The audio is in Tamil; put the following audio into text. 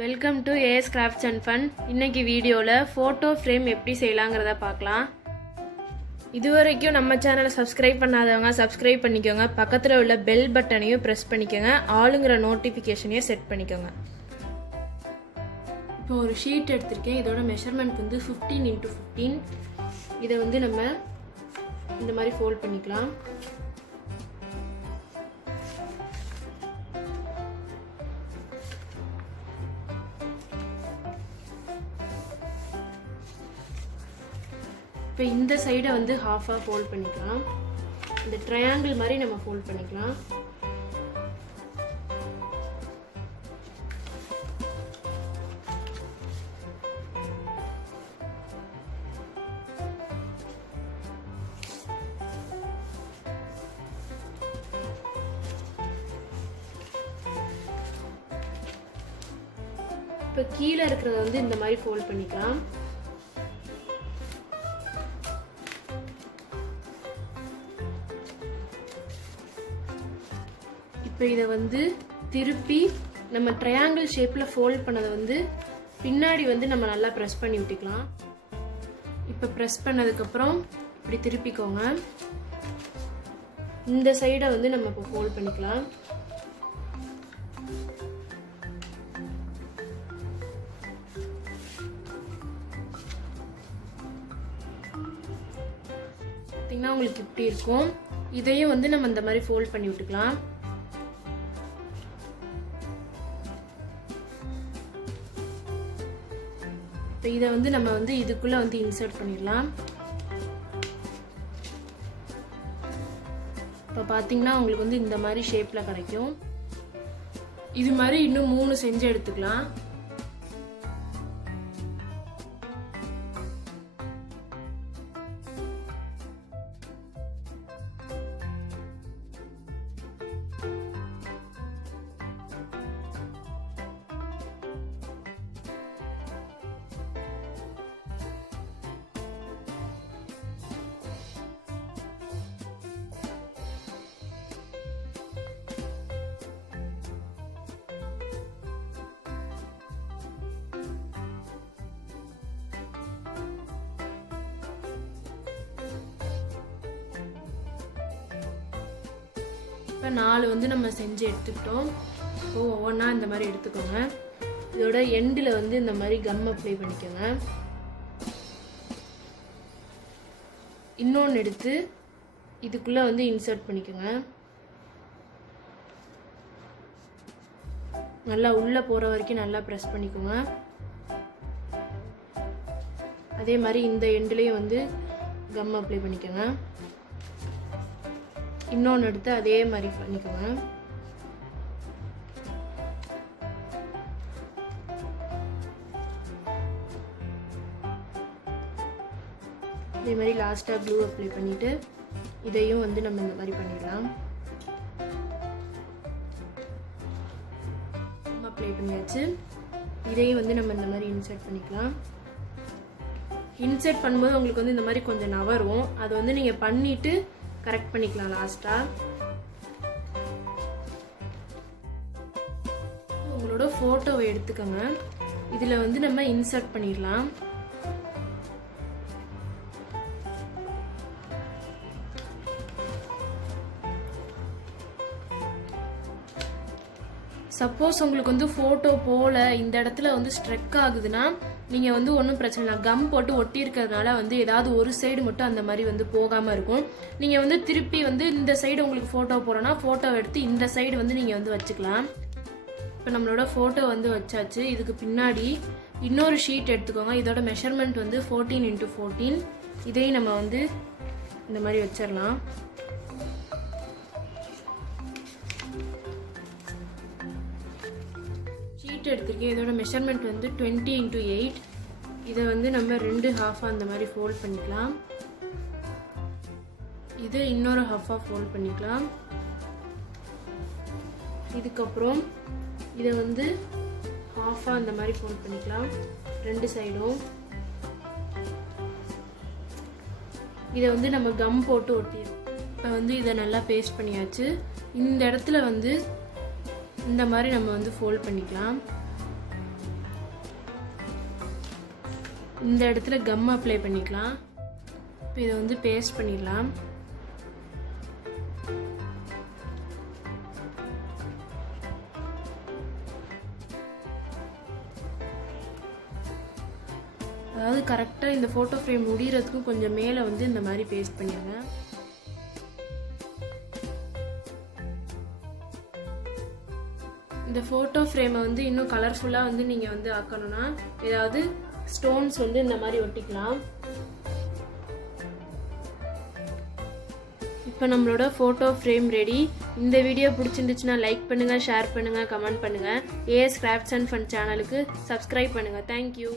Welcome to as crafts and fun. இன்னைக்கு வீடியோவில் ஃபோட்டோ ஃப்ரேம் எப்படி செய்யலாங்கிறத பார்க்கலாம். இதுவரைக்கும் நம்ம சேனலை சப்ஸ்கிரைப் பண்ணாதவங்க சப்ஸ்கிரைப் பண்ணிக்கோங்க. பக்கத்தில் உள்ள பெல் பட்டனையும் ப்ரெஸ் பண்ணிக்கோங்க. ஆளுங்கிற நோட்டிஃபிகேஷனையும் செட் பண்ணிக்கோங்க. இப்போ ஒரு ஷீட் எடுத்திருக்கேன். இதோட மெஷர்மெண்ட் வந்து 15x15. இதை வந்து நம்ம இந்த மாதிரி ஃபோல்ட் பண்ணிக்கலாம். இப்போ இந்த சைடை வந்து ஹாஃபாக ஃபோல்ட் பண்ணிக்கலாம். இந்த ட்ரையாங்கிள் மாதிரி நம்ம ஃபோல்ட் பண்ணிக்கலாம். இப்போ கீழே இருக்கிறத வந்து இந்த மாதிரி ஃபோல்ட் பண்ணிக்கலாம். இப்போ இதை வந்து திருப்பி நம்ம ட்ரையாங்கிள் ஷேப்பில் ஃபோல்ட் பண்ணதை வந்து பின்னாடி வந்து நம்ம நல்லா ப்ரெஸ் பண்ணி விட்டுக்கலாம். இப்போ ப்ரெஸ் பண்ணதுக்கப்புறம் இப்படி திருப்பிக்கோங்க. இந்த சைடை வந்து நம்ம இப்போ ஃபோல்ட் பண்ணிக்கலாம். பார்த்தீங்கன்னா உங்களுக்கு இப்படி இருக்கும். இதையும் வந்து நம்ம இந்த மாதிரி ஃபோல்ட் பண்ணி விட்டுக்கலாம். இதை வந்து நம்ம வந்து இதுக்குள்ள வந்து இன்சர்ட் பண்ணிடலாம். இப்போ பார்த்தீங்கன்னா உங்களுக்கு வந்து இந்த மாதிரி ஷேப்ல கிடைக்கும். இது மாதிரி இன்னும் 3 செஞ்சு எடுத்துக்கலாம். இப்போ 4 வந்து நம்ம செஞ்சு எடுத்துக்கிட்டோம். இப்போ ஒவ்வொன்றா இந்த மாதிரி எடுத்துக்கோங்க. இதோட எண்டில் வந்து இந்த மாதிரி கம் அப்ளை பண்ணிக்கோங்க. இன்னொன்று எடுத்து இதுக்குள்ளே வந்து இன்சர்ட் பண்ணிக்கோங்க. நல்லா உள்ளே போகிற வரைக்கும் நல்லா ப்ரெஸ் பண்ணிக்கோங்க. அதே மாதிரி இந்த எண்ட்லேயும் வந்து கம் அப்ளை பண்ணிக்கோங்க. இன்னொன்று எடுத்து அதே மாதிரி பண்ணிக்கோங்க. இதே மாதிரி லாஸ்ட்டாக க்ளூ அப்ளை பண்ணிவிட்டு இதையும் வந்து நம்ம இந்த மாதிரி பண்ணிடலாம். அப்ளை பண்ணியாச்சு. இதையும் வந்து நம்ம இந்த மாதிரி இன்சர்ட் பண்ணிக்கலாம். இன்சர்ட் பண்ணும்போது உங்களுக்கு வந்து இந்த மாதிரி கொஞ்சம் நவரும். அதை வந்து நீங்கள் பண்ணிவிட்டு கரெக்ட் பண்ணிக்கலாம். லாஸ்டா உங்களோட போட்டோவை எடுத்துக்கோங்க. இதுல வந்து நம்ம இன்சர்ட் பண்ணிடலாம். சப்போஸ் உங்களுக்கு வந்து போட்டோ போல இந்த இடத்துல வந்து ஸ்ட்ரெக் ஆகுதுன்னா நீங்கள் வந்து ஒன்றும் பிரச்சனை இல்லை. கம் போட்டு ஒட்டி இருக்கிறதுனால வந்து ஏதாவது ஒரு சைடு மட்டும் அந்த மாதிரி வந்து போகாமல் இருக்கும். நீங்கள் வந்து திருப்பி வந்து இந்த சைடு உங்களுக்கு ஃபோட்டோ போகிறோன்னா ஃபோட்டோவை எடுத்து இந்த சைடு வந்து நீங்கள் வந்து வச்சுக்கலாம். இப்போ நம்மளோட ஃபோட்டோ வந்து வச்சாச்சு. இதுக்கு பின்னாடி இன்னொரு ஷீட் எடுத்துக்கோங்க. இதோட மெஷர்மெண்ட் வந்து 14x14. இதையும் நம்ம வந்து இந்த மாதிரி வச்சிடலாம். எடுத்துருக்கேன். இதோட மெஷர்மெண்ட் வந்து 20x8. இதை வந்து நம்ம 2 ஹாஃபாக அந்த மாதிரி ஃபோல்ட் பண்ணிக்கலாம். இது இன்னொரு ஹாஃபாக ஃபோல்ட் பண்ணிக்கலாம். இதுக்கப்புறம் இதை வந்து ஹாஃபாக அந்த மாதிரி ஃபோல்ட் பண்ணிக்கலாம் 2 சைடும். இதை வந்து நம்ம கம் போட்டு ஒட்டிடும். இப்போ வந்து இதை நல்லா பேஸ்ட் பண்ணியாச்சு. இந்த இடத்துல வந்து இந்த மாதிரி நம்ம வந்து ஃபோல்ட் பண்ணிக்கலாம். இந்த இடத்துல கம் அப்ளை பண்ணிக்கலாம். இப்போ இதை வந்து பேஸ்ட் பண்ணிடலாம். அதாவது கரெக்டாக இந்த ஃபோட்டோ ஃப்ரேம் முடிகிறதுக்கும் கொஞ்சம் மேலே வந்து இந்த மாதிரி பேஸ்ட் பண்ணிடுங்க. இந்த ஃபோட்டோ ஃப்ரேமை வந்து இன்னும் கலர்ஃபுல்லாக வந்து நீங்கள் வந்து ஆக்கணும்னா ஏதாவது ஸ்டோன்ஸ் வந்து இந்த மாதிரி ஒட்டிக்கலாம். இப்போ நம்மளோட ஃபோட்டோ ஃப்ரேம் ரெடி. இந்த வீடியோ பிடிச்சிருந்துச்சுன்னா லைக் பண்ணுங்கள், ஷேர் பண்ணுங்கள், கமெண்ட் பண்ணுங்கள். ஏஎஸ் கிராஃப்ட்ஸ் அண்ட் ஃபன் சேனலுக்கு சப்ஸ்கிரைப் பண்ணுங்கள். தேங்க்யூ.